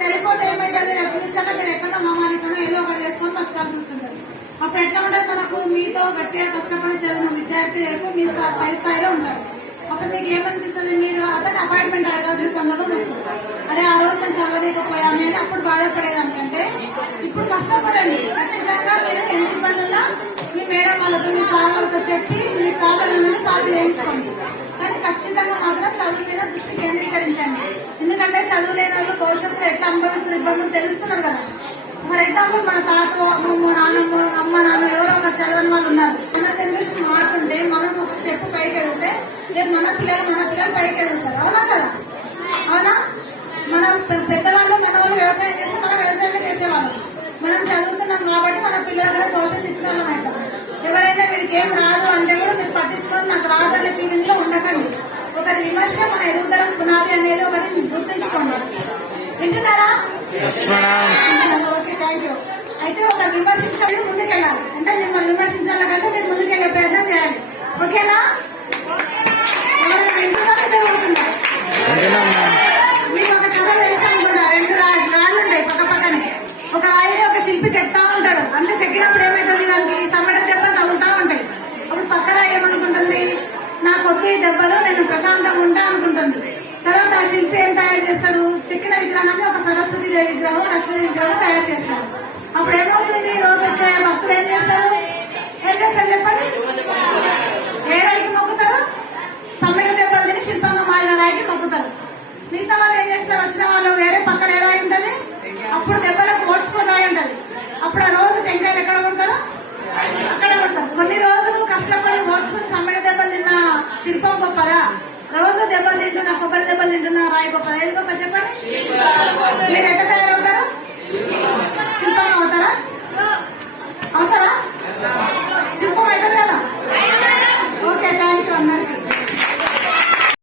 వెళ్ళిపోతే ఏమైతుంది రేపు ఫ్యూచర్లో మీరు ఎక్కడో మమ్మాలికనో ఏదో ఒకటి చేసుకొని బతకాల్సి వస్తుంది అప్పుడు ఎట్లా ఉంటుంది మనకు? మీతో గట్టిగా కష్టపడి చదివిన విద్యార్థులకు మీ పై స్థాయిలో ఉంటారు. అప్పుడు మీకు ఏమనిపిస్తుంది? మీరు అతని అపాయింట్మెంట్ అడగాల్సిన సందర్భం వస్తుంది. అదే ఆ రోజు నేను అని అప్పుడు బాధపడేదానికంటే ఇప్పుడు కష్టపడండి. ఖచ్చితంగా మీరు ఎన్ని ఇబ్బందున్నా మీ మేడం వాళ్ళతో మీ సార్ వాళ్ళతో చెప్పి మీ ప్రాబ్లం సాల్వ్ చేయించుకోండి. కానీ ఖచ్చితంగా మాత్రం చదువు మీద దృష్టి కేంద్రీకరించండి. ఎందుకంటే చదువు లేని వాళ్ళు భవిష్యత్తులో ఎట్లా అనుభవిస్తున్న ఇబ్బందులు తెలుస్తున్నారు కదా. ఫర్ ఎగ్జాంపుల్ మన తాత అమ్మమ్మ నాన్నమ్మ అమ్మ నాన్న ఎవరో ఒక చదవని వాళ్ళు ఉన్నారు. మన జనరేషన్ మారుతుంటే మనం ఒక స్టెప్ పైకి వెళ్తే రేపు మన పిల్లలు మన పిల్లలు పైకి వెళ్తారు. అవునా కదా? అవునా? మనం పెద్దవాళ్ళు మన వాళ్ళు వ్యవసాయం చేస్తే మనం వ్యవసాయం చేసేవాళ్ళం. మనం చదువుతున్నాం కాబట్టి మన పిల్లలు కూడా భవిష్యత్తు ఇచ్చిన వాళ్ళం అవుతాం ఎవరైనా వీడికి ఏం రాదు అంటే కూడా మీరు పట్టించుకొని నాకు రాదు అనే ఫీలింగ్లో ఉండకండి. ఒక విమర్శ మన ఎదుగుదల పునాది అనేది ఒకటి గుర్తుంచుకోండి. వింటున్నారా? అయితే ఒక విమర్శించడం ముందుకెళ్ళాలి. అంటే మిమ్మల్ని విమర్శించాలంటే మీరు ముందుకెళ్ళే ప్రయత్నం చేయాలి ఓకేనా? మీకు ఒక కథ రెండు రాళ్ళు ఉంటాయి పక్క పక్కనే. ఒక ఒక శిల్పి చెప్తా ఉంటాడు. అంటే చెక్కినప్పుడు ఏమైతుంది దానికి? సమ్మడ దెబ్బ తగులుతా ఉంటాయి. అప్పుడు పక్క నాకు దెబ్బలు నేను ప్రశాంతంగా ఉంటా ఆ శిల్పి ఏం తయారు చేస్తాడు? చెక్కిన విగ్రహాన్ని ఒక సరస్వతి దేవి విగ్రహం లక్ష్మీ విగ్రహం తయారు చేస్తాడు. అప్పుడు ఏమవుతుంది? రోజు వచ్చే భక్తులు ఏం చేస్తారు? ఏం చేస్తారు చెప్పండి? ఏ రాయికి మొక్కుతారు? సమ్మెడ దెబ్బలు తిని శిల్పంగా మారిన రాయికి మొక్కుతారు. మిగతా వాళ్ళు ఏం చేస్తారు? వచ్చిన వాళ్ళు వేరే పక్కన ఏ రాయి ఉంటది? అప్పుడు దెబ్బలకు ఓడ్చుకొని రాయి ఉంటది. అప్పుడు ఆ రోజు టెంకాయలు ఎక్కడ కొడతారు? అక్కడ కొడతారు. కొన్ని రోజులు కష్టపడి ఓడ్చుకుని సమ్మెడ దెబ్బలు తిన్న శిల్పం గొప్పదా? రోజు దెబ్బలు తింటున్నా కొబ్బరి దెబ్బలు తింటున్నా రాయి గొప్ప చెప్పండి మీరు